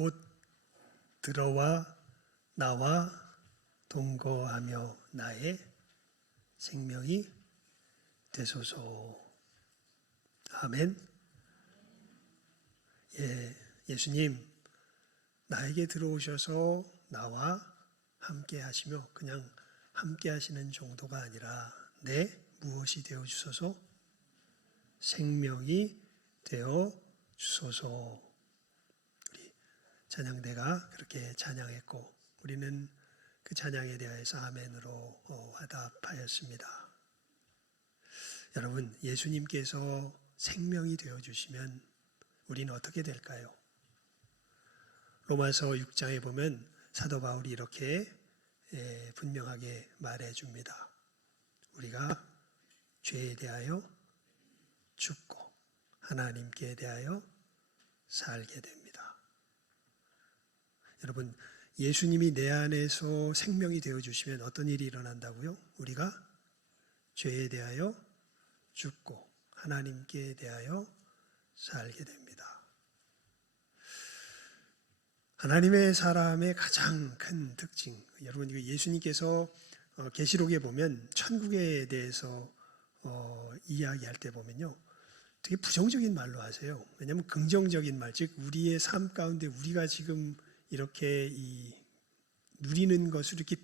곧 들어와 나와 동거하며 나의 생명이 되소서. 아멘. 예수님 나에게 들어오셔서 나와 함께 하시며 그냥 함께 하시는 정도가 아니라 내 무엇이 되어 주소서? 생명이 되어 주소서. 우리 찬양대가 그렇게 찬양했고 우리는 그 찬양에 대해서 아멘으로 화답하였습니다. 여러분, 예수님께서 생명이 되어 주시면 우리는 어떻게 될까요? 로마서 6장에 보면 사도 바울이 이렇게 분명하게 말해줍니다. 우리가 죄에 대하여 죽고 하나님께 대하여 살게 됩니다. 여러분, 예수님이 내 안에서 생명이 되어주시면 어떤 일이 일어난다고요? 우리가 죄에 대하여 죽고 하나님께 대하여 살게 됩니다. 하나님의 사람의 가장 큰 특징, 여러분 예수님께서 계시록에 보면 천국에 대해서 이야기할 때 보면요 되게 부정적인 말로 하세요. 왜냐하면 긍정적인 말, 즉 우리의 삶 가운데 우리가 지금 이렇게 누리는 것을 이렇게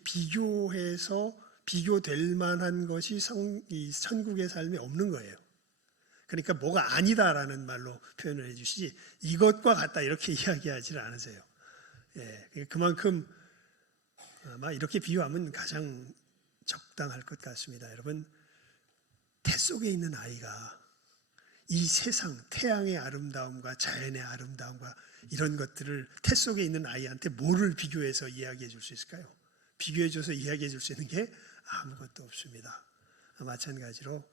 비교될 만한 것이 이 천국의 삶에 없는 거예요. 그러니까 뭐가 아니다라는 말로 표현을 해주시지 이것과 같다 이렇게 이야기하지를 않으세요. 그만큼 아마 이렇게 비유하면 가장 적당할 것 같습니다. 여러분, 태 속에 있는 아이가 이 세상, 태양의 아름다움과 자연의 아름다움과 이런 것들을 태 속에 있는 아이한테 뭐를 비교해서 이야기해 줄 수 있을까요? 비교해 줘서 이야기해 줄 수 있는 게 아무것도 없습니다. 마찬가지로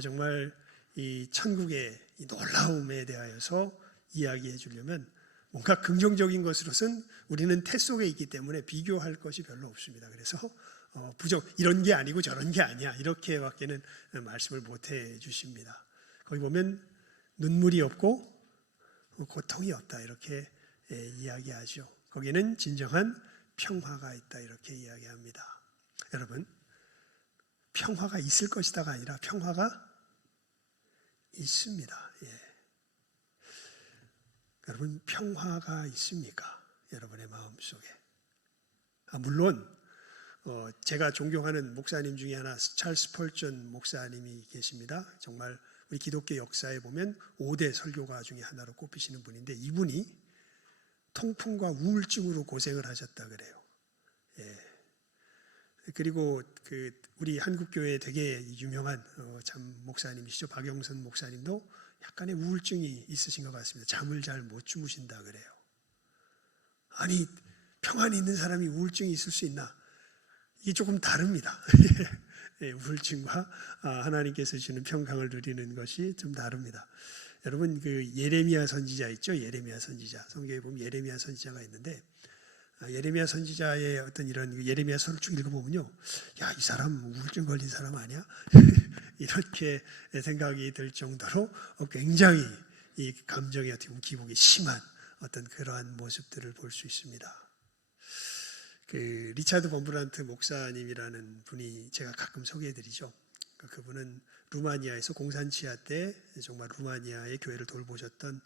정말 이 천국의 이 놀라움에 대하여서 이야기해 주려면 뭔가 긍정적인 것으로서는 우리는 태 속에 있기 때문에 비교할 것이 별로 없습니다. 그래서 이런 게 아니고 저런 게 아니야 이렇게밖에는 말씀을 못해 주십니다. 거기 보면 눈물이 없고 고통이 없다 이렇게 이야기하죠. 거기는 진정한 평화가 있다 이렇게 이야기합니다. 여러분, 평화가 있을 것이다가 아니라 평화가 있습니다. 여러분, 평화가 있습니까? 여러분의 마음속에. 물론 제가 존경하는 목사님 중에 하나 찰스 펄전 목사님이 계십니다. 정말 우리 기독교 역사에 보면 5대 설교가 중에 하나로 꼽히시는 분인데 이분이 통풍과 우울증으로 고생을 하셨다 그래요. 그리고 우리 한국교회에 되게 유명한 참 목사님이시죠. 박영선 목사님도 약간의 우울증이 있으신 것 같습니다. 잠을 잘 못 주무신다 그래요. 아니, 평안이 있는 사람이 우울증이 있을 수 있나? 이게 조금 다릅니다. 우울증과 하나님께서 주시는 평강을 누리는 것이 좀 다릅니다. 여러분, 그 예레미야 선지자 있죠? 예레미야 선지자. 성경에 보면 예레미야 선지자가 있는데 예레미야 선지자의 어떤 이런 예레미야서를 쭉 읽어보면요, 야, 이 사람 우울증 걸린 사람 아니야? 이렇게 생각이 들 정도로 굉장히 이 감정의 어떻게 보면 기복이 심한 어떤 그러한 모습들을 볼 수 있습니다. 그 리차드 범브란트 목사님이라는 분이 제가 가끔 소개해드리죠. 그분은 루마니아에서 공산치하 때 정말 루마니아의 교회를 돌보셨던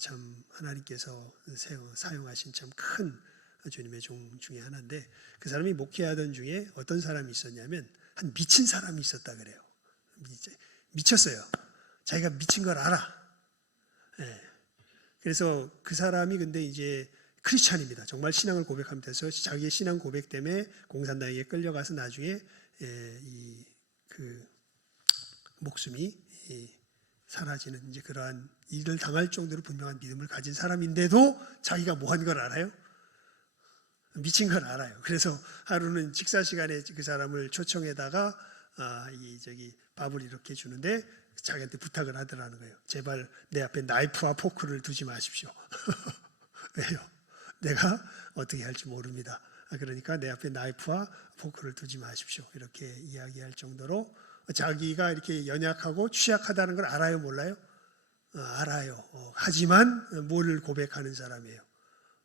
참 하나님께서 사용하신 참 큰 주님의 종 중에 하나인데 그 사람이 목회하던 중에 어떤 사람이 있었냐면 한 미친 사람이 있었다 그래요. 미쳤어요. 자기가 미친 걸 알아. 그래서 그 사람이 근데 이제 크리스찬입니다. 정말 신앙을 고백하면서 자기의 신앙 고백 때문에 공산당에게 끌려가서 나중에 그 목숨이 사라지는 이제 그러한 일을 당할 정도로 분명한 믿음을 가진 사람인데도 자기가 뭐 한 걸 알아요? 미친 걸 알아요. 그래서 하루는 식사 시간에 그 사람을 초청해다가 밥을 이렇게 주는데 자기한테 부탁을 하더라는 거예요. 제발 내 앞에 나이프와 포크를 두지 마십시오. 왜요? 내가 어떻게 할지 모릅니다. 그러니까 내 앞에 나이프와 포크를 두지 마십시오. 이렇게 이야기할 정도로 자기가 이렇게 연약하고 취약하다는 걸 알아요, 몰라요? 알아요. 하지만 뭘 고백하는 사람이에요?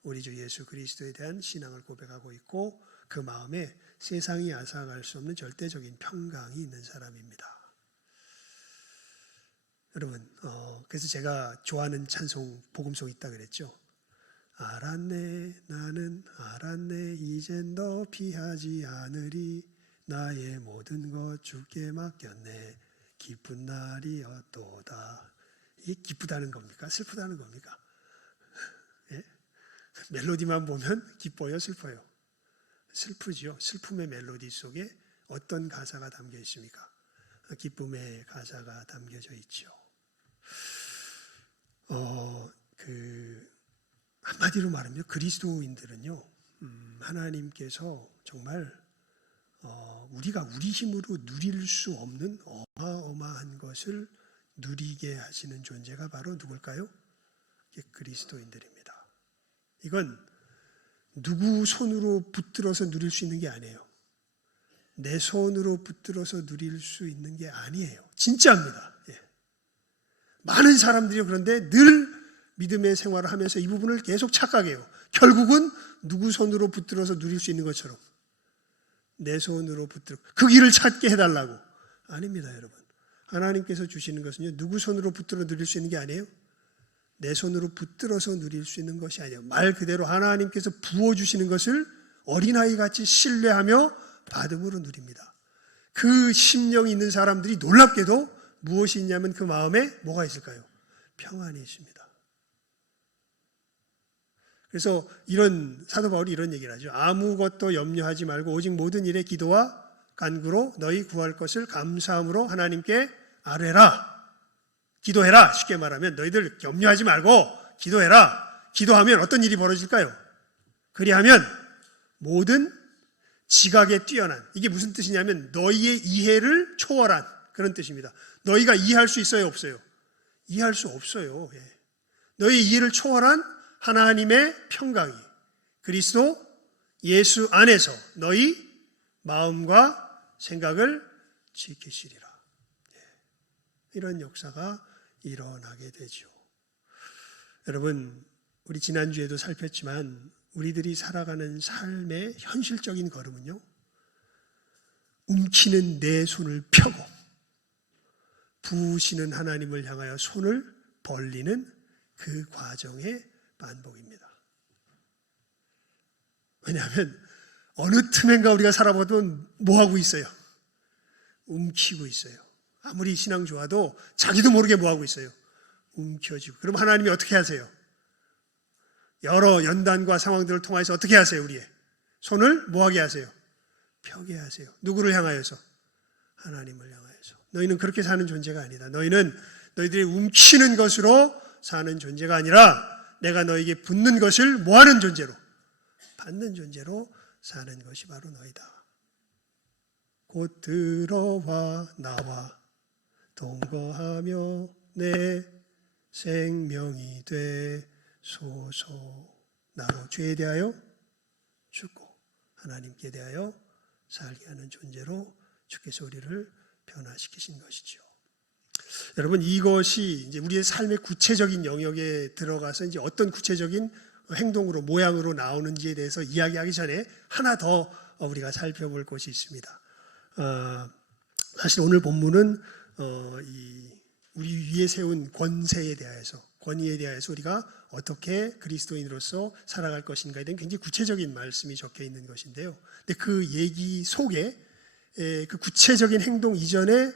우리 주 예수 그리스도에 대한 신앙을 고백하고 있고 그 마음에 세상이 앗아갈 수 없는 절대적인 평강이 있는 사람입니다. 여러분, 그래서 제가 좋아하는 찬송, 복음송 있다 그랬죠. 알았네, 나는 알았네, 이젠 더 피하지 않으리, 나의 모든 것 주께 맡겼네, 기쁜 날이 어떠다. 이게 기쁘다는 겁니까? 슬프다는 겁니까? 예? 멜로디만 보면 기뻐요, 슬퍼요? 슬프죠. 슬픔의 멜로디 속에 어떤 가사가 담겨 있습니까? 기쁨의 가사가 담겨져 있죠. 한마디로 말하면 그리스도인들은요, 하나님께서 정말 우리가 우리 힘으로 누릴 수 없는 어마어마한 것을 누리게 하시는 존재가 바로 누굴까요? 그리스도인들입니다. 이건 누구 손으로 붙들어서 누릴 수 있는 게 아니에요. 내 손으로 붙들어서 누릴 수 있는 게 아니에요. 진짜입니다. 예. 많은 사람들이 그런데 늘 믿음의 생활을 하면서 이 부분을 계속 착각해요. 결국은 누구 손으로 붙들어서 누릴 수 있는 것처럼 내 손으로 붙들어 그 길을 찾게 해달라고. 아닙니다, 여러분. 하나님께서 주시는 것은요, 누구 손으로 붙들어 누릴 수 있는 게 아니에요. 내 손으로 붙들어서 누릴 수 있는 것이 아니에요. 말 그대로 하나님께서 부어주시는 것을 어린아이같이 신뢰하며 받음으로 누립니다. 그 심령이 있는 사람들이 놀랍게도 무엇이 있냐면 그 마음에 뭐가 있을까요? 평안이 있습니다. 그래서 사도 바울이 이런 얘기를 하죠. 아무것도 염려하지 말고 오직 모든 일에 기도와 간구로 너희 구할 것을 감사함으로 하나님께 아뢰라. 기도해라. 쉽게 말하면 너희들 염려하지 말고 기도해라. 기도하면 어떤 일이 벌어질까요? 그리하면 모든 지각에 뛰어난, 이게 무슨 뜻이냐면 너희의 이해를 초월한 그런 뜻입니다. 너희가 이해할 수 있어요, 없어요? 이해할 수 없어요. 예. 너희의 이해를 초월한 하나님의 평강이 그리스도 예수 안에서 너희 마음과 생각을 지키시리라. 예. 이런 역사가 일어나게 되죠. 여러분, 우리 지난주에도 살폈지만 우리들이 살아가는 삶의 현실적인 걸음은요, 움키는 내 손을 펴고 부으시는 하나님을 향하여 손을 벌리는 그 과정의 반복입니다. 왜냐하면 어느 틈엔가 우리가 살아보면 뭐하고 있어요? 움키고 있어요. 아무리 신앙 좋아도 자기도 모르게 뭐하고 있어요? 움켜쥐고. 그럼 하나님이 어떻게 하세요? 여러 연단과 상황들을 통해서 어떻게 하세요? 우리의 손을 뭐하게 하세요? 펴게 하세요. 누구를 향하여서? 하나님을 향하여서. 너희는 그렇게 사는 존재가 아니다. 너희는 너희들이 움키는 것으로 사는 존재가 아니라 내가 너에게 붙는 것을 뭐하는 존재로? 받는 존재로 사는 것이 바로 너희다. 곧 들어와 나와 동거하며 내 생명이 되소서. 나로 죄에 대하여 죽고 하나님께 대하여 살게 하는 존재로 주께서 우리를 변화시키신 것이죠. 여러분, 이것이 이제 우리의 삶의 구체적인 영역에 들어가서 이제 어떤 구체적인 행동으로 모양으로 나오는지에 대해서 이야기하기 전에 하나 더 우리가 살펴볼 것이 있습니다. 사실 오늘 본문은 우리 위에 세운 권위에 대하여서 우리가 어떻게 그리스도인으로서 살아갈 것인가에 대한 굉장히 구체적인 말씀이 적혀 있는 것인데요. 근데 그 얘기 속에 그 구체적인 행동 이전에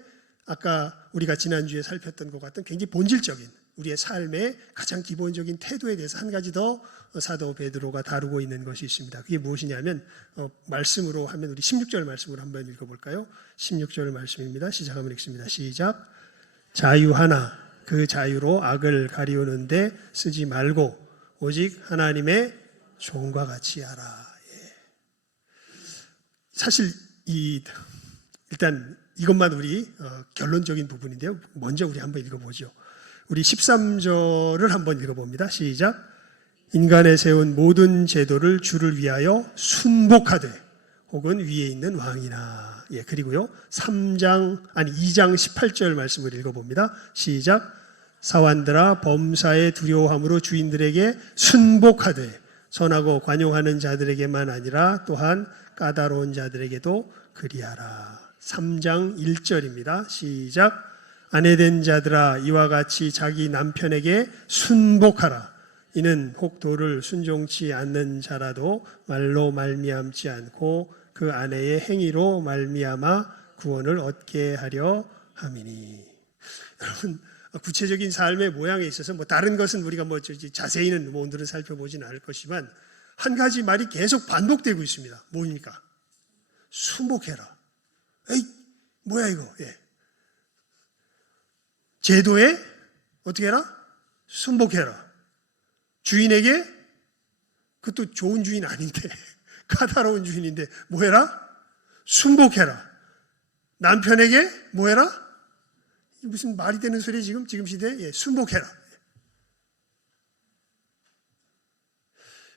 아까 우리가 지난주에 살폈던 것 같은 굉장히 본질적인 우리의 삶의 가장 기본적인 태도에 대해서 한 가지 더 사도 베드로가 다루고 있는 것이 있습니다. 그게 무엇이냐면 말씀으로 하면 우리 16절 말씀으로 한번 읽어볼까요? 16절 말씀입니다. 시작하면 읽습니다. 시작. 자유하나 그 자유로 악을 가리우는데 쓰지 말고 오직 하나님의 종과 같이 하라. 예. 사실 일단 이것만 우리 결론적인 부분인데요. 먼저 우리 한번 읽어보죠. 우리 13절을 한번 읽어봅니다. 시작. 인간에 세운 모든 제도를 주를 위하여 순복하되 혹은 위에 있는 왕이나. 예, 그리고요. 2장 18절 말씀을 읽어봅니다. 시작. 사환들아 범사의 두려워함으로 주인들에게 순복하되 선하고 관용하는 자들에게만 아니라 또한 까다로운 자들에게도 그리하라. 3장 1절입니다. 시작. 아내된 자들아 이와 같이 자기 남편에게 순복하라. 이는 혹 도를 순종치 않는 자라도 말로 말미암지 않고 그 아내의 행위로 말미암아 구원을 얻게 하려 함이니. 여러분, 구체적인 삶의 모양에 있어서 다른 것은 우리가 자세히는 오늘은 살펴보지는 않을 것이지만 한 가지 말이 계속 반복되고 있습니다. 뭡니까? 순복해라. 에이, 뭐야 이거? 예. 제도에 어떻게 해라? 순복해라. 주인에게, 그것도 좋은 주인 아닌데 까다로운 주인인데 뭐 해라? 순복해라. 남편에게 뭐 해라? 무슨 말이 되는 소리 지금 시대에? 예, 순복해라.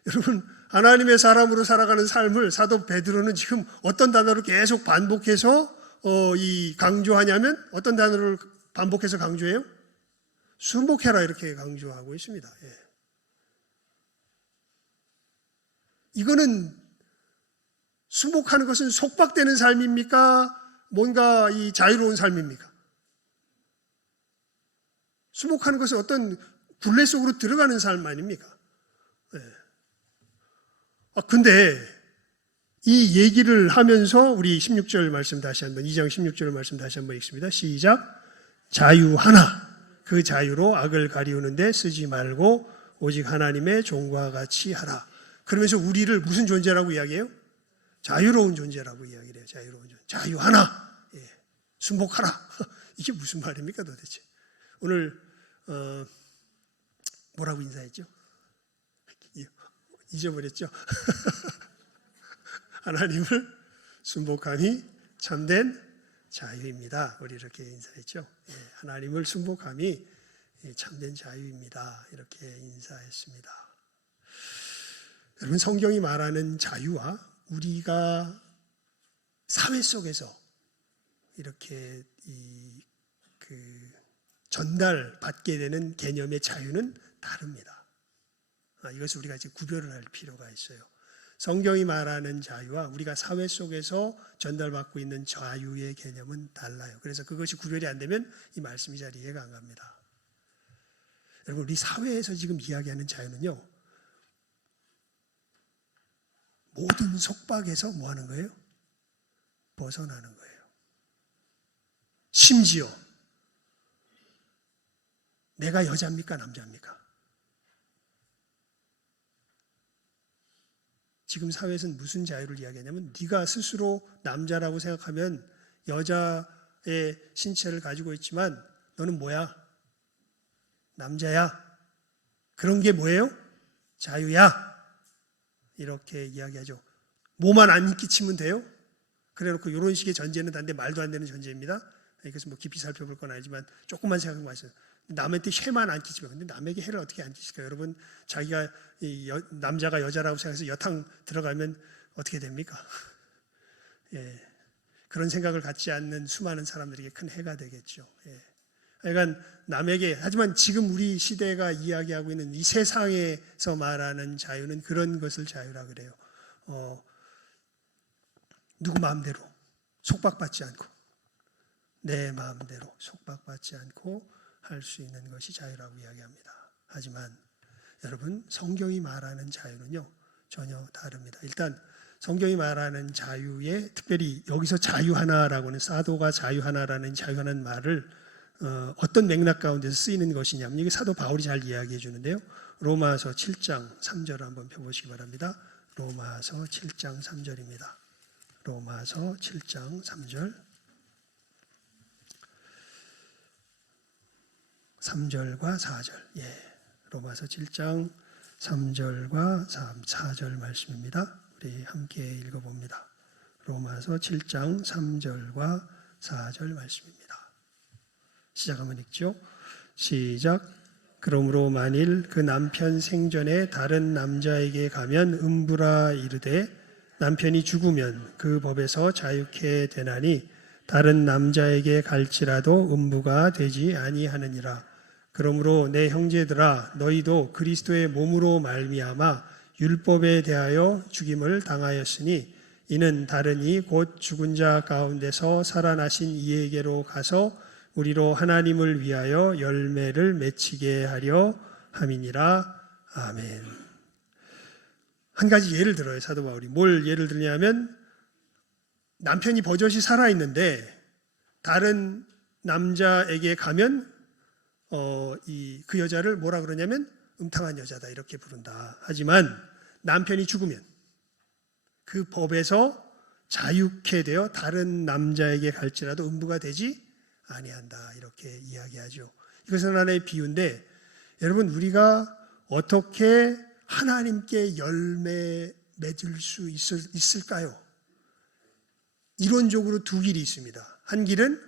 여러분, 하나님의 사람으로 살아가는 삶을 사도 베드로는 지금 어떤 단어를 계속 반복해서 강조하냐면 어떤 단어를 반복해서 강조해요? 순복해라 이렇게 강조하고 있습니다. 예. 이거는 순복하는 것은 속박되는 삶입니까? 뭔가 이 자유로운 삶입니까? 순복하는 것은 어떤 굴레 속으로 들어가는 삶 아닙니까? 네. 근데 이 얘기를 하면서 우리 16절 말씀 다시 한번 2장 16절 말씀 다시 한번 읽습니다. 시작. 자유하나 그 자유로 악을 가리우는데 쓰지 말고 오직 하나님의 종과 같이 하라. 그러면서 우리를 무슨 존재라고 이야기해요? 자유로운 존재라고 이야기를 해요. 자유로운 존재. 자유하나. 예. 순복하라. 이게 무슨 말입니까 도대체? 오늘 뭐라고 인사했죠? 잊어버렸죠? 하나님을 순복함이 참된 자유입니다. 우리 이렇게 인사했죠? 예. 하나님을 순복함이 참된 자유입니다. 이렇게 인사했습니다. 여러분, 성경이 말하는 자유와 우리가 사회 속에서 이렇게 전달받게 되는 개념의 자유는 다릅니다. 이것을 우리가 이제 구별을 할 필요가 있어요. 성경이 말하는 자유와 우리가 사회 속에서 전달받고 있는 자유의 개념은 달라요. 그래서 그것이 구별이 안 되면 이 말씀이 잘 이해가 안 갑니다. 여러분, 우리 사회에서 지금 이야기하는 자유는요, 모든 속박에서 뭐 하는 거예요? 벗어나는 거예요. 심지어 내가 여자입니까? 남자입니까? 지금 사회에서는 무슨 자유를 이야기하냐면 네가 스스로 남자라고 생각하면 여자의 신체를 가지고 있지만 너는 뭐야? 남자야. 그런 게 뭐예요? 자유야. 이렇게 이야기하죠. 뭐만 안 끼치면 돼요? 그래놓고 이런 식의 전제는 단데 말도 안 되는 전제입니다. 이것은 깊이 살펴볼 건 아니지만 조금만 생각해 보세요. 남한테 해만 안 끼치면, 근데 남에게 해를 어떻게 안 끼칠까요? 여러분, 자기가 남자가 여자라고 생각해서 여탕 들어가면 어떻게 됩니까? 예, 그런 생각을 갖지 않는 수많은 사람들에게 큰 해가 되겠죠. 예. 그러니까 남에게, 하지만 지금 우리 시대가 이야기하고 있는 이 세상에서 말하는 자유는 그런 것을 자유라 그래요. 누구 마음대로 속박받지 않고 내 마음대로 속박받지 않고 할 수 있는 것이 자유라고 이야기합니다. 하지만 여러분, 성경이 말하는 자유는요 전혀 다릅니다. 일단 성경이 말하는 자유에 특별히 여기서 자유하나라고는, 사도가 자유하나라는 자유하는 말을 어떤 맥락 가운데서 쓰이는 것이냐면 이게 사도 바울이 잘 이야기해 주는데요. 로마서 7장 3절을 한번 펴보시기 바랍니다. 로마서 7장 3절입니다. 로마서 7장 3절 3절과 4절. 예. 로마서 7장 3절과 4절 말씀입니다. 우리 함께 읽어봅니다. 로마서 7장 3절과 4절 말씀입니다. 시작하면 읽죠. 시작. 그러므로 만일 그 남편 생전에 다른 남자에게 가면 음부라 이르되 남편이 죽으면 그 법에서 자유케 되나니 다른 남자에게 갈지라도 음부가 되지 아니하느니라. 그러므로 내 형제들아 너희도 그리스도의 몸으로 말미암아 율법에 대하여 죽임을 당하였으니 이는 다른 이 곧 죽은 자 가운데서 살아나신 이에게로 가서 우리로 하나님을 위하여 열매를 맺히게 하려 함이니라. 아멘. 한 가지 예를 들어요, 사도 바울이. 뭘 예를 들냐면 남편이 버젓이 살아있는데 다른 남자에게 가면 그 여자를 뭐라 그러냐면 음탕한 여자다 이렇게 부른다. 하지만 남편이 죽으면 그 법에서 자유케 되어 다른 남자에게 갈지라도 음부가 되지 아니한다 이렇게 이야기하죠. 이것은 하나의 비유인데 여러분 우리가 어떻게 하나님께 열매 맺을 수 있을까요? 이론적으로 두 길이 있습니다. 한 길은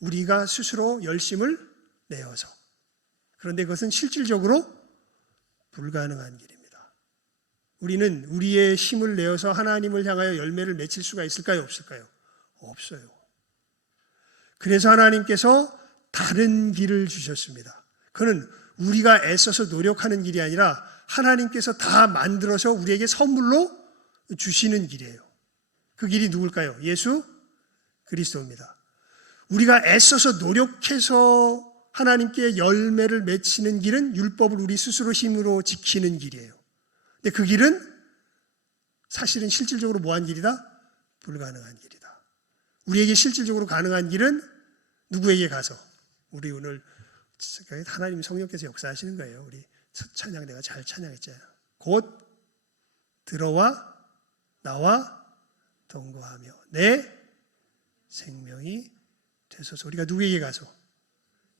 우리가 스스로 열심을 내어서, 그런데 그것은 실질적으로 불가능한 길입니다. 우리는 우리의 힘을 내어서 하나님을 향하여 열매를 맺힐 수가 있을까요? 없을까요? 없어요. 그래서 하나님께서 다른 길을 주셨습니다. 그는 우리가 애써서 노력하는 길이 아니라 하나님께서 다 만들어서 우리에게 선물로 주시는 길이에요. 그 길이 누굴까요? 예수 그리스도입니다. 우리가 애써서 노력해서 하나님께 열매를 맺히는 길은 율법을 우리 스스로 힘으로 지키는 길이에요. 근데 그 길은 사실은 실질적으로 뭐한 길이다? 불가능한 길이다. 우리에게 실질적으로 가능한 길은 누구에게 가서? 우리 오늘 하나님 성령께서 역사하시는 거예요. 우리 첫 찬양 내가 잘 찬양했잖아요. 곧 들어와 나와 동거하며 내 생명이 되소서. 우리가 누구에게 가서?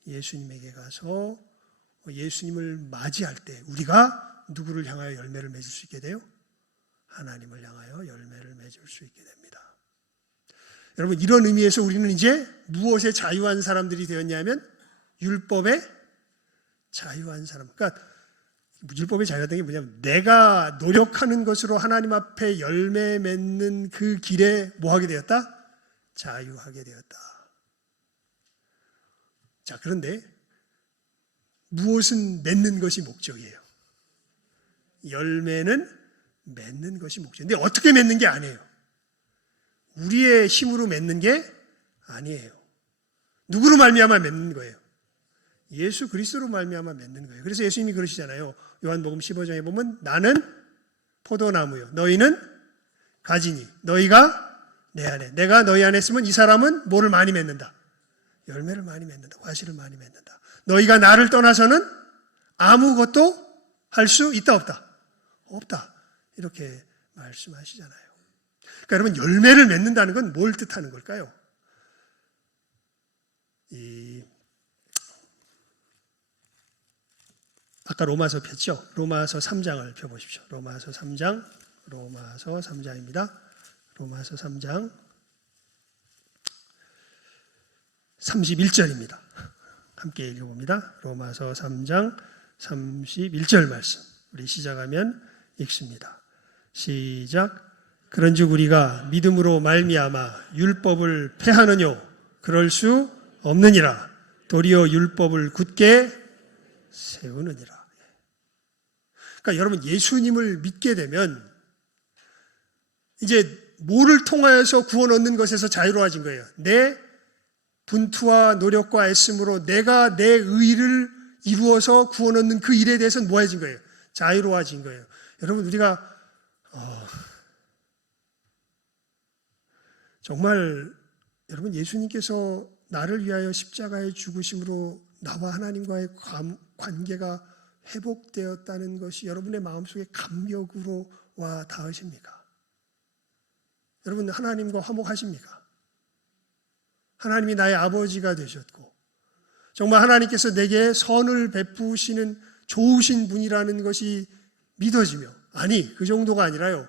예수님에게 가서 예수님을 맞이할 때 우리가 누구를 향하여 열매를 맺을 수 있게 돼요? 하나님을 향하여 열매를 맺을 수 있게 됩니다. 여러분 이런 의미에서 우리는 이제 무엇에 자유한 사람들이 되었냐면 율법에 자유한 사람. 그러니까 율법에 자유하다는 게 뭐냐면 내가 노력하는 것으로 하나님 앞에 열매 맺는 그 길에 뭐 하게 되었다? 자유하게 되었다. 자, 그런데 무엇은 맺는 것이 목적이에요? 열매는 맺는 것이 목적인데 어떻게 맺는 게 아니에요. 우리의 힘으로 맺는 게 아니에요. 누구로 말미암아 맺는 거예요? 예수 그리스도로 말미암아 맺는 거예요. 그래서 예수님이 그러시잖아요. 요한복음 15장에 보면 나는 포도나무요 너희는 가지니 너희가 내 안에 내가 너희 안에 있으면 이 사람은 뭐를 많이 맺는다? 열매를 많이 맺는다. 과실을 많이 맺는다. 너희가 나를 떠나서는 아무것도 할 수 있다 없다? 없다. 이렇게 말씀하시잖아요. 그러니까 여러분 열매를 맺는다는 건 뭘 뜻하는 걸까요? 아까 로마서 폈죠? 로마서 3장을 펴보십시오. 로마서 3장입니다. 로마서 3장 31절입니다. 함께 읽어봅니다. 로마서 3장 31절 말씀. 우리 시작하면 읽습니다. 시작. 그런즉 우리가 믿음으로 말미암아 율법을 폐하느뇨? 그럴 수 없느니라. 도리어 율법을 굳게 세우느니라. 그러니까 여러분 예수님을 믿게 되면 이제 뭐를 통하여서 구원 얻는 것에서 자유로워진 거예요. 내 분투와 노력과 애씀으로 내가 내 의를 이루어서 구원 얻는 그 일에 대해서는 뭐해진 거예요? 자유로워진 거예요. 여러분 우리가 정말 여러분 예수님께서 나를 위하여 십자가에 죽으심으로 나와 하나님과의 관계가 회복되었다는 것이 여러분의 마음속에 감격으로 와 닿으십니까? 여러분 하나님과 화목하십니까? 하나님이 나의 아버지가 되셨고 정말 하나님께서 내게 선을 베푸시는 좋으신 분이라는 것이 믿어지며 아니 그 정도가 아니라요.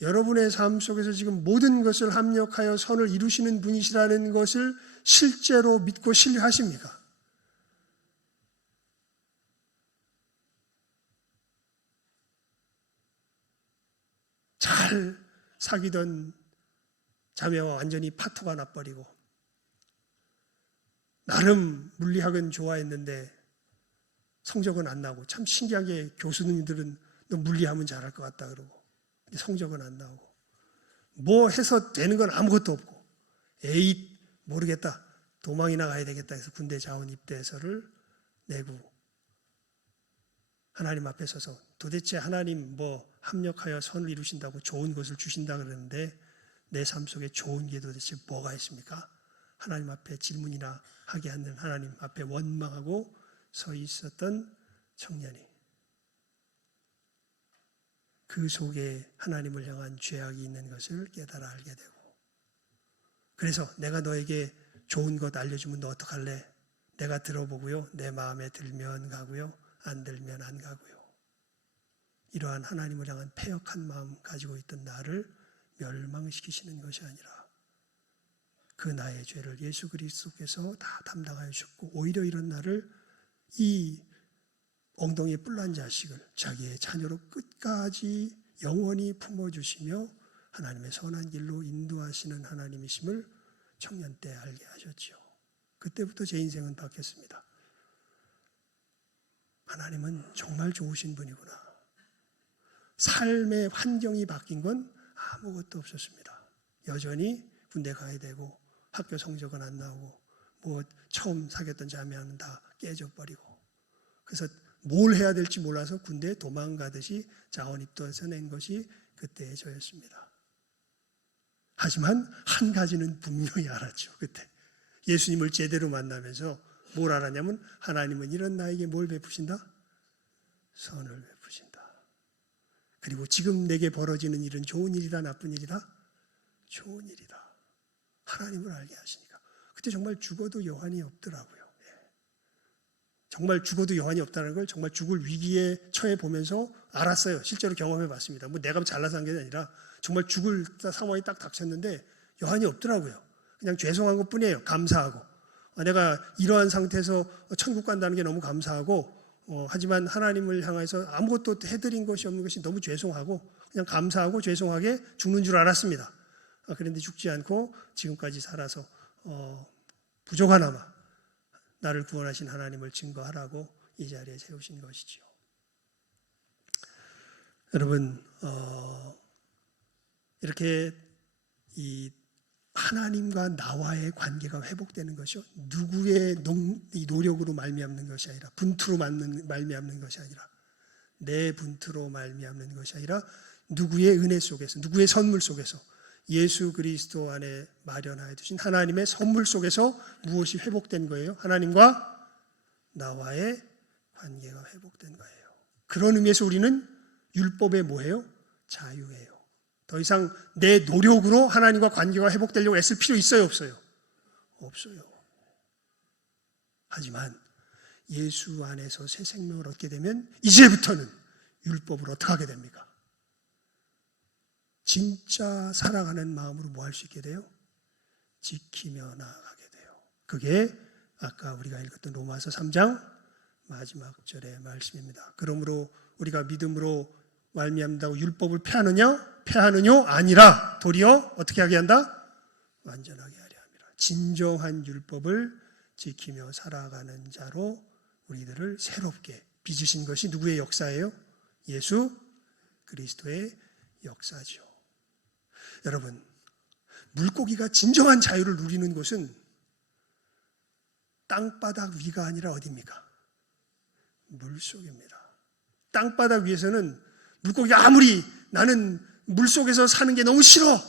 여러분의 삶 속에서 지금 모든 것을 합력하여 선을 이루시는 분이시라는 것을 실제로 믿고 신뢰하십니까? 잘 사귀던 자매와 완전히 파토가 나버리고 나름 물리학은 좋아했는데 성적은 안 나고 참 신기하게 교수님들은 너 물리하면 잘할 것 같다 그러고 성적은 안 나오고 뭐 해서 되는 건 아무것도 없고 에이 모르겠다 도망이나 가야 되겠다 해서 군대 자원 입대서를 내고 하나님 앞에 서서 도대체 하나님 뭐 합력하여 선을 이루신다고 좋은 것을 주신다 그러는데 내 삶 속에 좋은 게 도대체 뭐가 있습니까? 하나님 앞에 질문이나 하게 하는 하나님 앞에 원망하고 서 있었던 청년이 그 속에 하나님을 향한 죄악이 있는 것을 깨달아 알게 되고 그래서 내가 너에게 좋은 것 알려주면 너 어떡할래? 내가 들어보고요. 내 마음에 들면 가고요. 안 들면 안 가고요. 이러한 하나님을 향한 패역한 마음 가지고 있던 나를 멸망시키시는 것이 아니라 그 나의 죄를 예수 그리스도께서 다 담당하여 주셨고 오히려 이런 나를 이 엉덩이에 뿔난 자식을 자기의 자녀로 끝까지 영원히 품어주시며 하나님의 선한 길로 인도하시는 하나님이심을 청년 때 알게 하셨지요. 그때부터 제 인생은 바뀌었습니다. 하나님은 정말 좋으신 분이구나. 삶의 환경이 바뀐 건 아무것도 없었습니다. 여전히 군대 가야 되고 학교 성적은 안 나오고 뭐 처음 사귀었던 자매는 다 깨져버리고 그래서 뭘 해야 될지 몰라서 군대에 도망가듯이 자원 입도해서 낸 것이 그때의 저였습니다. 하지만 한 가지는 분명히 알았죠. 그때 예수님을 제대로 만나면서 뭘 알았냐면 하나님은 이런 나에게 뭘 베푸신다? 선을 베푸신다. 그리고 지금 내게 벌어지는 일은 좋은 일이다 나쁜 일이다? 좋은 일이다. 하나님을 알게 하시니까 그때 정말 죽어도 여한이 없더라고요. 정말 죽어도 여한이 없다는 걸 정말 죽을 위기에 처해 보면서 알았어요. 실제로 경험해 봤습니다. 뭐 내가 잘나서 한 게 아니라 정말 죽을 상황이 딱 닥쳤는데 여한이 없더라고요. 그냥 죄송한 것 뿐이에요. 감사하고 내가 이러한 상태에서 천국 간다는 게 너무 감사하고 하지만 하나님을 향해서 아무것도 해드린 것이 없는 것이 너무 죄송하고 그냥 감사하고 죄송하게 죽는 줄 알았습니다. 그런데 죽지 않고 지금까지 살아서 부족하나마 나를 구원하신 하나님을 증거하라고 이 자리에 세우신 것이지요. 여러분 이렇게 이 하나님과 나와의 관계가 회복되는 것이요 누구의 노력으로 말미암는 것이 아니라 분투로 말미암는 것이 아니라 내 분투로 말미암는 것이 아니라 누구의 은혜 속에서 누구의 선물 속에서 예수 그리스도 안에 마련하여 두신 하나님의 선물 속에서 무엇이 회복된 거예요? 하나님과 나와의 관계가 회복된 거예요. 그런 의미에서 우리는 율법에 뭐예요? 자유예요. 더 이상 내 노력으로 하나님과 관계가 회복되려고 애쓸 필요 있어요? 없어요? 없어요. 하지만 예수 안에서 새 생명을 얻게 되면 이제부터는 율법을 어떻게 하게 됩니까? 진짜 사랑하는 마음으로 뭐 할 수 있게 돼요? 지키며 나아가게 돼요. 그게 아까 우리가 읽었던 로마서 3장 마지막 절의 말씀입니다. 그러므로 우리가 믿음으로 말미암다고 율법을 폐하느냐? 아니라 도리어 어떻게 하게 한다? 완전하게 하려 함이라. 진정한 율법을 지키며 살아가는 자로 우리들을 새롭게 빚으신 것이 누구의 역사예요? 예수 그리스도의 역사죠. 여러분, 물고기가 진정한 자유를 누리는 곳은 땅바닥 위가 아니라 어디입니까? 물속입니다. 땅바닥 위에서는 물고기가 아무리 나는 물속에서 사는 게 너무 싫어.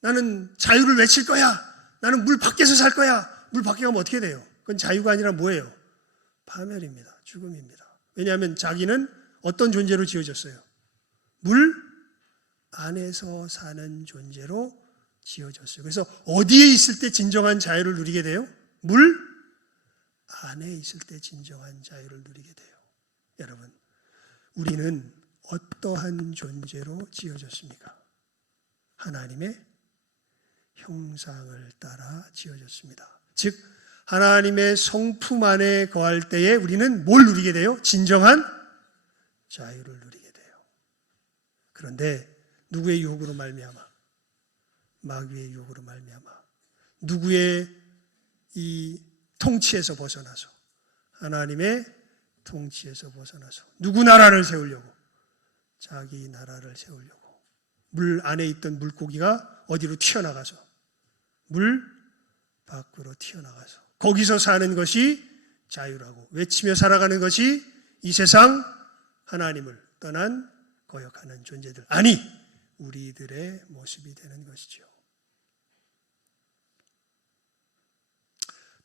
나는 자유를 외칠 거야. 나는 물 밖에서 살 거야. 물 밖에 가면 어떻게 돼요? 그건 자유가 아니라 뭐예요? 파멸입니다. 죽음입니다. 왜냐하면 자기는 어떤 존재로 지어졌어요? 물 안에서 사는 존재로 지어졌어요. 그래서 어디에 있을 때 진정한 자유를 누리게 돼요? 물 안에 있을 때 진정한 자유를 누리게 돼요. 여러분, 우리는 어떠한 존재로 지어졌습니까? 하나님의 형상을 따라 지어졌습니다. 즉 하나님의 성품 안에 거할 때에 우리는 뭘 누리게 돼요? 진정한 자유를 누리게 돼요. 그런데 누구의 유혹으로 말미암아? 마귀의 유혹으로 말미암아 누구의 이 통치에서 벗어나서 하나님의 통치에서 벗어나서 누구 나라를 세우려고? 자기 나라를 세우려고. 물 안에 있던 물고기가 어디로 튀어나가서 물 밖으로 튀어나가서 거기서 사는 것이 자유라고 외치며 살아가는 것이 이 세상 하나님을 떠난 거역하는 존재들, 아니 우리들의 모습이 되는 것이죠.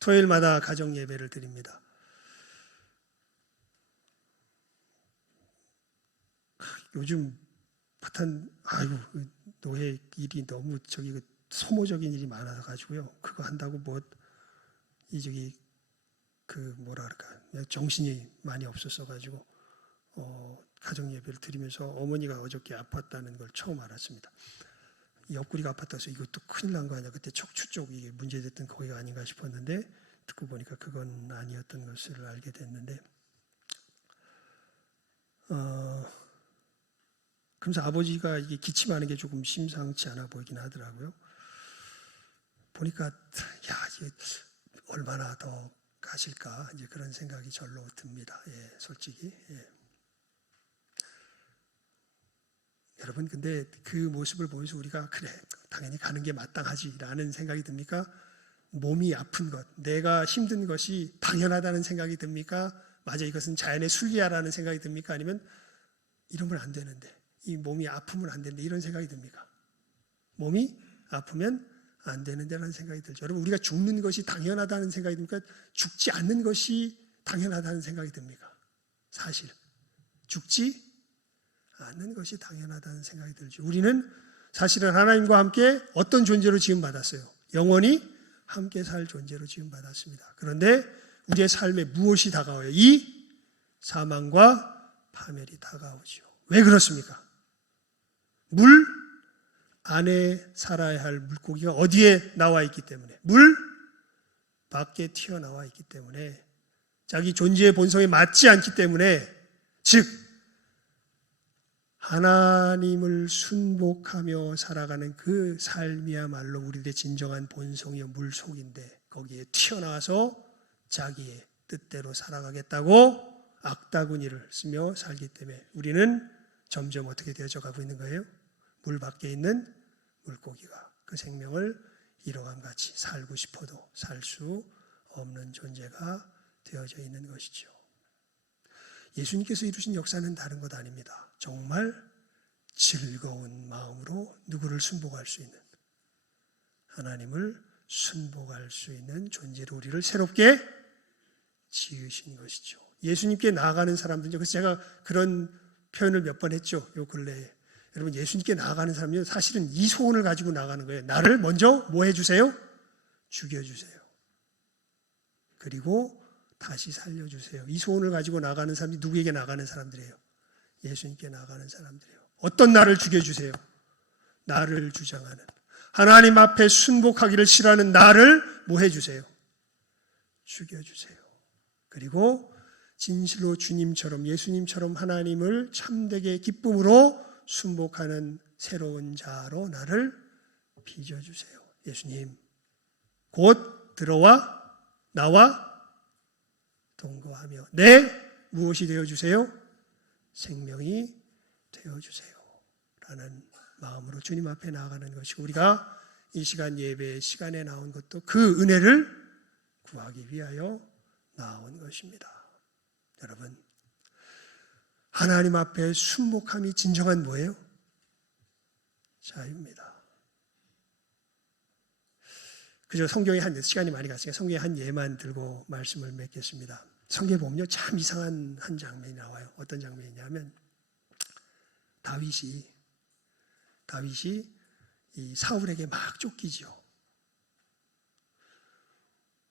토요일마다 가정 예배를 드립니다. 요즘 노예 일이 너무 소모적인 일이 많아서 가지고요. 그거 한다고 정신이 많이 없었어 가지고 가정 예배를 드리면서 어머니가 어저께 아팠다는 걸 처음 알았습니다. 옆구리가 아팠다서 이것도 큰일 난 거 아니야. 그때 척추 쪽이 문제됐던 거기가 아닌가 싶었는데 듣고 보니까 그건 아니었던 것을 알게 됐는데 그러면서 아버지가 이게 기침하는 게 조금 심상치 않아 보이긴 하더라고요. 보니까 이게 얼마나 더 가실까 이제 그런 생각이 절로 듭니다. 솔직히. 여러분, 근데 그 모습을 보면서 우리가 그래 당연히 가는 게 마땅하지라는 생각이 듭니까? 몸이 아픈 것, 내가 힘든 것이 당연하다는 생각이 듭니까? 맞아, 이것은 자연의 순리야라는 생각이 듭니까? 아니면 이러면 안 되는데, 이 몸이 아프면 안 되는데 이런 생각이 듭니까? 몸이 아프면 안 되는데라는 생각이 들죠. 여러분, 우리가 죽는 것이 당연하다는 생각이 듭니까? 죽지 않는 것이 당연하다는 생각이 듭니까? 사실 죽지 않는 것이 당연하다는 생각이 들죠. 우리는 사실은 하나님과 함께 어떤 존재로 지음받았어요? 영원히 함께 살 존재로 지음받았습니다. 그런데 우리의 삶에 무엇이 다가와요? 이 사망과 파멸이 다가오죠. 왜 그렇습니까? 물 안에 살아야 할 물고기가 어디에 나와 있기 때문에, 물 밖에 튀어나와 있기 때문에, 자기 존재의 본성에 맞지 않기 때문에, 즉 하나님을 순복하며 살아가는 그 삶이야말로 우리들의 진정한 본성이요 물속인데, 거기에 튀어나와서 자기의 뜻대로 살아가겠다고 악다구니를 쓰며 살기 때문에 우리는 점점 어떻게 되어져 가고 있는 거예요? 물 밖에 있는 물고기가 그 생명을 잃어간 같이 살고 싶어도 살 수 없는 존재가 되어져 있는 것이죠. 예수님께서 이루신 역사는 다른 것 아닙니다. 정말 즐거운 마음으로 누구를 순복할 수 있는, 하나님을 순복할 수 있는 존재로 우리를 새롭게 지으신 것이죠. 예수님께 나아가는 사람들은요, 그래서 제가 그런 표현을 몇 번 했죠, 요 근래에. 여러분, 예수님께 나아가는 사람은요, 사실은 이 소원을 가지고 나가는 거예요. 나를 먼저 뭐 해주세요? 죽여주세요. 그리고 다시 살려주세요. 이 소원을 가지고 나가는 사람들이 누구에게 나가는 사람들이에요? 예수님께 나가는 사람들이에요. 어떤 나를 죽여주세요? 나를 주장하는, 하나님 앞에 순복하기를 싫어하는 나를 뭐 해주세요? 죽여주세요. 그리고 진실로 주님처럼, 예수님처럼 하나님을 참되게 기쁨으로 순복하는 새로운 자로 나를 빚어주세요. 예수님, 곧 들어와 나와 동거하며 내 무엇이 되어주세요? 생명이 되어주세요 라는 마음으로 주님 앞에 나아가는 것이고, 우리가 이 시간 예배 시간에 나온 것도 그 은혜를 구하기 위하여 나온 것입니다. 여러분, 하나님 앞에 순복함이 진정한 뭐예요? 자유입니다. 그저 성경에 시간이 많이 갔으니까 성경에 한 예만 들고 말씀을 맺겠습니다. 성경에 보면요, 참 이상한 한 장면이 나와요. 어떤 장면이냐면, 다윗이 이 사울에게 막 쫓기죠.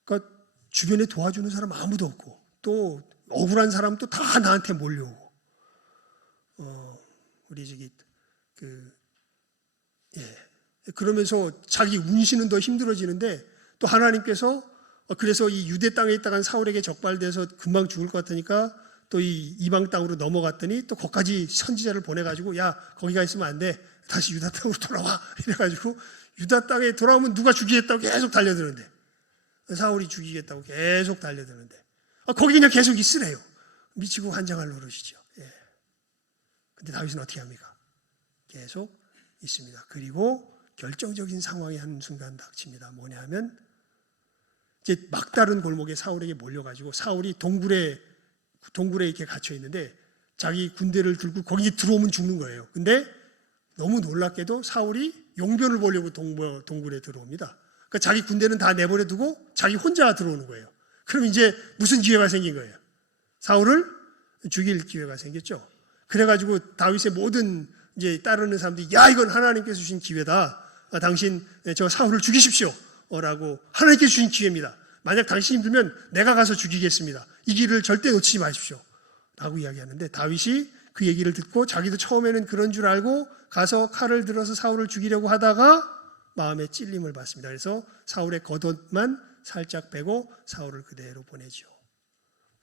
그러니까 주변에 도와주는 사람 아무도 없고, 또 억울한 사람도 다 나한테 몰려오고, 그러면서 자기 운신은 더 힘들어지는데, 또 하나님께서 그래서 이 유대 땅에 있다간 사울에게 적발돼서 금방 죽을 것 같으니까 또 이 이방 땅으로 넘어갔더니 또 거기까지 선지자를 보내가지고, 야 거기가 있으면 안 돼, 다시 유다 땅으로 돌아와 이래가지고 유다 땅에 돌아오면 누가 죽이겠다고 계속 달려드는데, 사울이 죽이겠다고 계속 달려드는데 거기 그냥 계속 있으래요. 미치고 환장할 노릇이죠. 예. 근데 다윗은 어떻게 합니까? 계속 있습니다. 그리고 결정적인 상황이 한순간 닥칩니다. 뭐냐 하면 이제 막다른 골목에 사울에게 몰려가지고 사울이 동굴에 이렇게 갇혀 있는데 자기 군대를 들고 거기 들어오면 죽는 거예요. 근데 너무 놀랍게도 사울이 용변을 보려고 동굴에 들어옵니다. 그러니까 자기 군대는 다 내버려 두고 자기 혼자 들어오는 거예요. 그럼 이제 무슨 기회가 생긴 거예요? 사울을 죽일 기회가 생겼죠. 그래가지고 다윗의 모든 이제 따르는 사람들이 야 이건 하나님께서 주신 기회다. 당신 저 사울을 죽이십시오. 라고 하나님께서 주신 기회입니다. 만약 당신이 힘들면 내가 가서 죽이겠습니다. 이 길을 절대 놓치지 마십시오. 라고 이야기하는데 다윗이 그 얘기를 듣고 자기도 처음에는 그런 줄 알고 가서 칼을 들어서 사울을 죽이려고 하다가 마음에 찔림을 받습니다. 그래서 사울의 겉옷만 살짝 빼고 사울을 그대로 보내죠.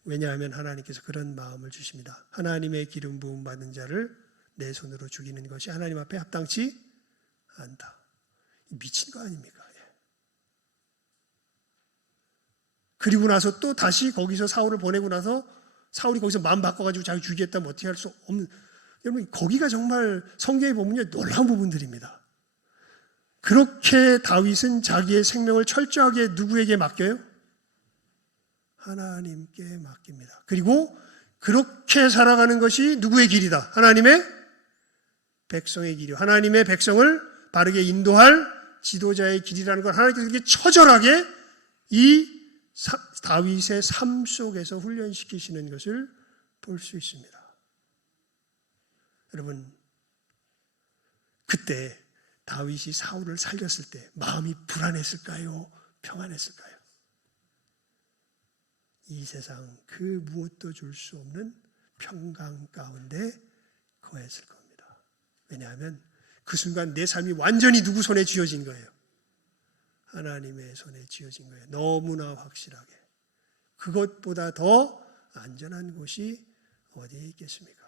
왜냐하면 하나님께서 그런 마음을 주십니다. 하나님의 기름 부음 받은 자를 내 손으로 죽이는 것이 하나님 앞에 합당치 않다. 미친 거 아닙니까? 그리고 나서 또 다시 거기서 사울을 보내고 나서 사울이 거기서 마음 바꿔가지고 자기 죽이겠다면 어떻게 할 수 없는, 여러분 거기가 정말 성경에 보면 놀라운 부분들입니다. 그렇게 다윗은 자기의 생명을 철저하게 누구에게 맡겨요? 하나님께 맡깁니다. 그리고 그렇게 살아가는 것이 누구의 길이다? 하나님의 백성의 길이요. 하나님의 백성을 바르게 인도할 지도자의 길이라는 걸 하나님께서 이렇게 처절하게 이 다윗의 삶 속에서 훈련시키시는 것을 볼 수 있습니다. 여러분, 그때 다윗이 사울을 살렸을 때 마음이 불안했을까요? 평안했을까요? 이 세상 그 무엇도 줄 수 없는 평강 가운데 거했을 겁니다. 왜냐하면 그 순간 내 삶이 완전히 누구 손에 쥐어진 거예요? 하나님의 손에 쥐어진 거예요. 너무나 확실하게. 그것보다 더 안전한 곳이 어디에 있겠습니까?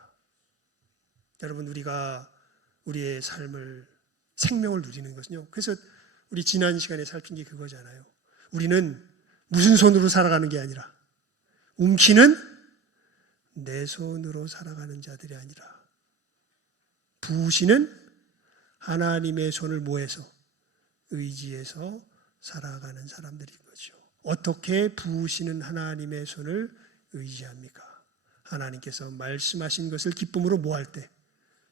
여러분, 우리가 우리의 삶을, 생명을 누리는 것은요. 그래서 우리 지난 시간에 살핀 게 그거잖아요. 우리는 무슨 손으로 살아가는 게 아니라 움키는 내 손으로 살아가는 자들이 아니라 부으시는 하나님의 손을 모해서 의지해서 살아가는 사람들인 거죠. 어떻게 부으시는 하나님의 손을 의지합니까? 하나님께서 말씀하신 것을 기쁨으로 뭐할 때?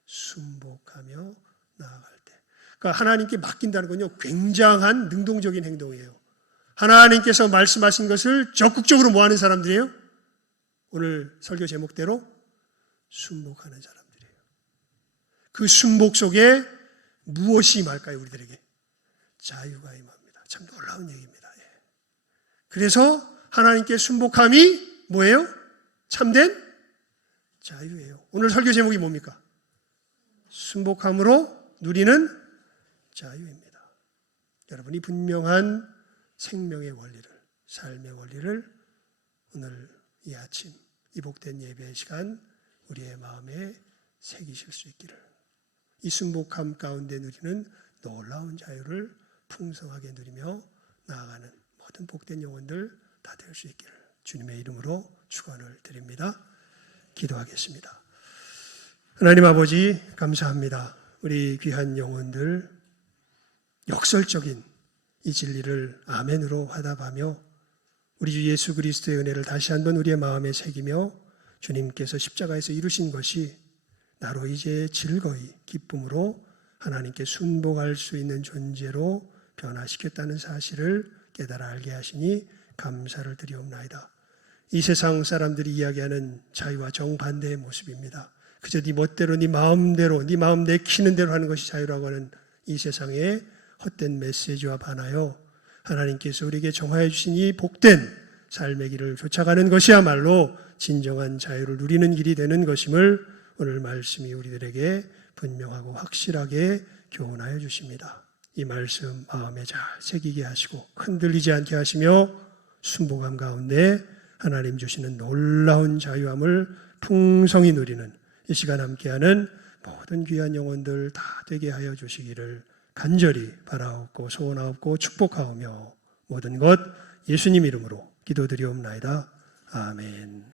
순복하며 나아갈 때. 그러니까 하나님께 맡긴다는 건요, 굉장한 능동적인 행동이에요. 하나님께서 말씀하신 것을 적극적으로 뭐하는 사람들이에요? 오늘 설교 제목대로 순복하는 사람들이에요. 그 순복 속에 무엇이 임할까요? 우리들에게 자유가 임합니다. 참 놀라운 얘기입니다. 그래서 하나님께 순복함이 뭐예요? 참된 자유예요. 오늘 설교 제목이 뭡니까? 순복함으로 누리는 자유입니다. 여러분이 분명한 생명의 원리를, 삶의 원리를 오늘 이 아침 이 복된 예배의 시간 우리의 마음에 새기실 수 있기를, 이 순복함 가운데 누리는 놀라운 자유를 풍성하게 누리며 나아가는 모든 복된 영혼들 다 될 수 있기를 주님의 이름으로 축원을 드립니다. 기도하겠습니다. 하나님 아버지 감사합니다. 우리 귀한 영혼들 역설적인 이 진리를 아멘으로 화답하며 우리 주 예수 그리스도의 은혜를 다시 한번 우리의 마음에 새기며 주님께서 십자가에서 이루신 것이 나로 이제 즐거이 기쁨으로 하나님께 순복할 수 있는 존재로 변화시켰다는 사실을 깨달아 알게 하시니 감사를 드리옵나이다. 이 세상 사람들이 이야기하는 자유와 정반대의 모습입니다. 그저 네 멋대로 네 마음대로 네 마음 내키는 대로 하는 것이 자유라고 하는 이 세상의 헛된 메시지와 반하여 하나님께서 우리에게 정하여 주신 이 복된 삶의 길을 쫓아가는 것이야말로 진정한 자유를 누리는 길이 되는 것임을 오늘 말씀이 우리들에게 분명하고 확실하게 교훈하여 주십니다. 이 말씀 마음에 잘 새기게 하시고 흔들리지 않게 하시며 순복함 가운데 하나님 주시는 놀라운 자유함을 풍성히 누리는 이 시간 함께하는 모든 귀한 영혼들 다 되게 하여 주시기를 간절히 바라옵고 소원하옵고 축복하오며 모든 것 예수님 이름으로 기도드리옵나이다. 아멘.